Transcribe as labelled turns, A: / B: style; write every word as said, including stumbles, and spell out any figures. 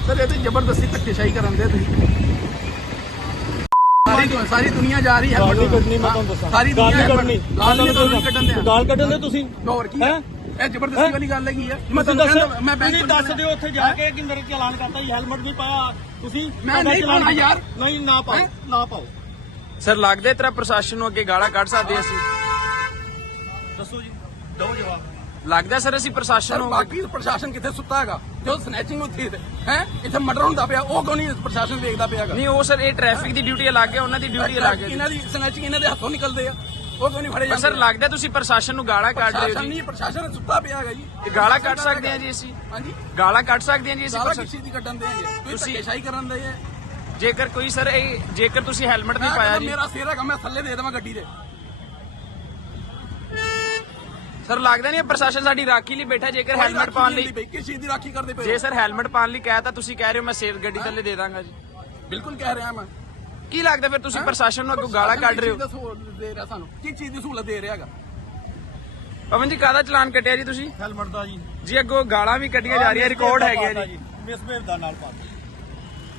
A: Sir ਇਹ ਤੇ ਜ਼ਬਰਦਸਤੀ ਧੱਕੇਸ਼ਾਹੀ ਕਰਨ ਦੇ ਤੁਸੀਂ। ਸਾਰੀ ਸਾਰੀ ਦੁਨੀਆ ਜਾ ਰਹੀ ਹੈ
B: ਗਾਲ ਨਹੀਂ ਕੱਢਣੀ, ਮੈਂ ਤੁਹਾਨੂੰ ਦੱਸਾਂ।
A: ਸਾਰੀ
B: ਗਾਲ
A: ਦੁਨੀਆ
B: ਨਹੀਂ ਕੱਢਣੀ,
A: ਗਾਲ ਨਹੀਂ ਤੁਹਾਨੂੰ ਕੱਢਣ ਦੇ
B: ਗਾਲ ਕੱਢਣ ਦੇ ਤੁਸੀਂ।
A: ਹੋਰ ਕੀ
B: ਹੈ
A: ਇਹ ਜ਼ਬਰਦਸਤੀ ਵਾਲੀ ਗੱਲ ਹੈਗੀ ਆ। ਮੈਂ
B: ਤੁਸੀਂ
A: ਤੁਹਾਨੂੰ
B: ਦੱਸ
A: ਕਹਿੰਦਾ ਮੈਂ ਬੈਂਕ
B: ਤੁਸੀਂ ਦੱਸ ਦਿਓ ਉੱਥੇ ਜਾ ਕੇ ਕਿ ਮੇਰੇ ਚਲਾਨ ਕਰਤਾ ਜੀ, ਹੈਲਮਟ ਵੀ ਪਾਇਆ ਤੁਸੀਂ।
A: ਮੈਂ ਨਹੀਂ ਪਾਉਣਾ ਯਾਰ।
B: ਨਹੀਂ ਨਾ ਪਾਓ, ਨਾ ਪਾਓ।
C: ਸਰ ਲੱਗਦਾ ਤੇਰਾ ਪ੍ਰਸ਼ਾਸਨ ਨੂੰ ਅੱਗੇ ਗਾਲਾਂ ਕੱਢ ਸਕਦੇ ਅਸੀਂ?
B: ਦੱਸੋ ਜੀ, ਦਿਓ ਜਵਾਬ।
C: ਲੱਗਦਾ ਸਰ ਅਸੀਂ ਪ੍ਰਸ਼ਾਸਨ
A: ਸਰ
C: ਨੂੰ
A: ਬਾਕੀ ਪ੍ਰਸ਼ਾਸਨ ਕਿੱਥੇ ਸੁੱਤਾ ਹੈਗਾ? ਜੋ ਸਨੈਚਿੰਗ ਹੁੰਦੀ ਹੈ ਇੱਥੇ ਮਰਡਰ ਹੁੰਦਾ ਪਿਆ, ਉਹ ਕਿਉਂ ਨਹੀਂ ਪ੍ਰਸ਼ਾਸਨ ਦੇਖਦਾ ਪਿਆ ਹੈਗਾ?
C: ਨਹੀਂ ਉਹ ਸਰ ਇਹ ਟ੍ਰੈਫਿਕ ਦੀ ਡਿਊਟੀ ਅਲੱਗ ਹੈ, ਉਹਨਾਂ ਦੀ ਡਿਊਟੀ ਅਲੱਗ ਹੈ।
A: ਇਹਨਾਂ ਦੀ ਸਨੈਚਿੰਗ ਇਹਨਾਂ ਦੇ ਹੱਥੋਂ ਨਿਕਲਦੇ ਆ, ਉਹ ਕਿਉਂ ਨਹੀਂ ਫੜੇ ਜਾਂਦੇ?
C: ਸਰ ਲੱਗਦਾ ਤੁਸੀਂ ਪ੍ਰਸ਼ਾਸਨ ਨੂੰ ਗਾਲਾਂ ਕੱਢ ਰਹੇ ਹੋ
A: ਪ੍ਰਸ਼ਾਸਨ
C: ਜੀ।
A: ਨਹੀਂ, ਪ੍ਰਸ਼ਾਸਨ ਸੁੱਤਾ ਪਿਆ ਹੈਗਾ ਜੀ।
C: ਇਹ ਗਾਲਾਂ ਕੱਢ ਸਕਦੇ ਹਾਂ ਜੀ ਅਸੀਂ?
A: ਹਾਂਜੀ
C: ਗਾਲਾਂ ਕੱਢ ਸਕਦੇ ਹਾਂ ਜੀ ਅਸੀਂ
A: ਸਾਰਾ
C: ਪ੍ਰਸ਼ਾਸਨ?
A: ਕਿਸੇ ਦੀ ਕੱਢਣ ਦੇ ਆ ਤੁਸੀਂ ਧੱਕੇਸ਼ਾਹੀ ਕਰਨ ਦੇ ਆ।
C: ਜੇਕਰ ਕੋਈ ਸਰ ਇਹ ਜੇਕਰ ਤੁਸੀਂ ਹੈਲਮਟ ਨਹੀਂ ਪਾਇਆ ਜੀ।
A: ਮੇਰਾ ਸਿਰ ਹੈਗਾ, ਮੈਂ ਥੱਲੇ ਦੇ ਦੇਵਾਂ ਗੱਡੀ ਦੇ।
C: ਸਰ ਲੱਗਦਾ ਨਹੀਂ ਪ੍ਰਸ਼ਾਸਨ ਸਾਡੀ ਰਾਖੀ ਲਈ ਬੈਠਾ ਜੇਕਰ ਹੈਲਮਟ ਪਾਉਣ ਲਈ?
A: ਕਿਸ ਚੀਜ਼ ਦੀ ਰਾਖੀ ਕਰਦੇ ਪਏ?
C: ਜੇ ਸਰ ਹੈਲਮਟ ਪਾਉਣ ਲਈ ਕਹਿ ਤਾਂ ਤੁਸੀਂ ਕਹਿ ਰਹੇ ਹੋ ਮੈਂ ਸੇਫ ਗੱਡੀ ਥੱਲੇ ਦੇ ਦਾਂਗਾ ਜੀ।
A: ਬਿਲਕੁਲ ਕਹਿ ਰਿਹਾ ਮੈਂ।
C: ਕੀ ਲੱਗਦਾ ਫਿਰ ਤੁਸੀਂ ਪ੍ਰਸ਼ਾਸਨ ਨੂੰ ਅੱਗੋਂ ਗਾਲਾਂ ਕੱਢ ਰਹੇ ਹੋ?
A: ਦੇ ਰਿਹਾ ਸਾਨੂੰ ਕੀ ਚੀਜ਼ ਦੀ ਸਹੂਲਤ ਦੇ ਰਿਹਾ ਹੈਗਾ?
C: ਪਵਨ ਜੀ ਕਾਹਦਾ ਚਲਾਨ ਕੱਟਿਆ ਜੀ ਤੁਸੀਂ?
B: ਹੈਲਮਟ ਦਾ ਜੀ।
C: ਜੀ ਅੱਗੋਂ ਗਾਲਾਂ ਵੀ ਕੱਢੀਆਂ ਜਾ ਰਹੀਆਂ, ਰਿਕਾਰਡ ਹੈਗੇ ਆ ਜੀ।
B: ਮਿਸਬਿਹੇਵ ਦਾ ਨਾਲ ਪਾ